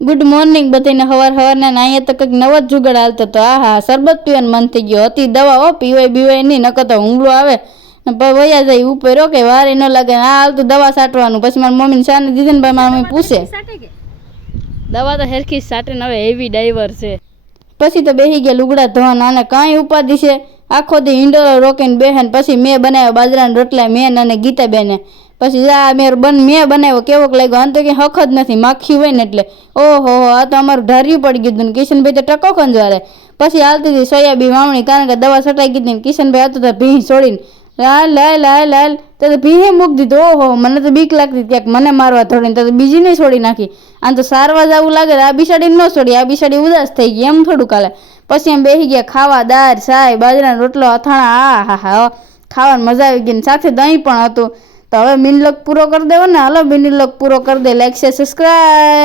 Good morning બધાને હવારના અહીંયા તો કંઈક નવો જ જુગાડ હાલતો હતો. હા શરબત પીવાનું મન થઈ ગયો હતી. દવા હો પીવાય નહીં, નકર તો હુંગલો આવે વયા જાય ઉપર. ઓકે વારે ન લાગે. આ હાલતું દવા છાંટવાનું. પછી મારી મમ્મીને શાને દીધી ને ભાઈ મારી મમ્મી પૂછે દવા તો હેરખી સાટે ને હવે હેવી ડાઈવર છે. પછી તો બેસી ગયા લુગડા ધોવાના. અને કાંઈ ઉપાધિ છે. આખો દી ઈંડોરો રોકીને બેહેન. પછી મેં બનાવ્યો બાજરાના રોટલા મેન અને ગીતાબેને. પછી મેં બનાવ્યો કેવોક લાગ્યો. આમ તો કંઈ હક જ નથી, માખી હોય ને એટલે. ઓહો આ તો અમારું ઢાર્યું પડી ગયું હતું ને કિશનભાઈ તો ટકો ખંજવારે. પછી હાલતી હતી સોયાબી વાવણી, કારણ કે દવા છટાઈ ગઈ હતી. કિશનભાઈ હતું તો ભીં છોડીને લાલ તો ભીહે મૂકી દીધું. ઓહો મને તો બીક લાગતી ક્યાંક મને મારવા થોડીને, તો બીજી નહીં છોડી નાખી. આમ તો સારવા જવું લાગે. આ બિસાડીને ન છોડી, આ બિસાડી ઉદાસ થઈ ગઈ એમ થોડું કાલે. પછી એમ બેસી ગયા ખાવા. દાળ સાય બાજરાનો રોટલો અથાણા. હા ખાવાની મજા આવી ગઈ. સાથે દહીં પણ હતું. તો હવે મિનલોક પૂરો કરી દેવો ને. હાલો મિનલોક પૂરો કરી દે. Like share subscribe.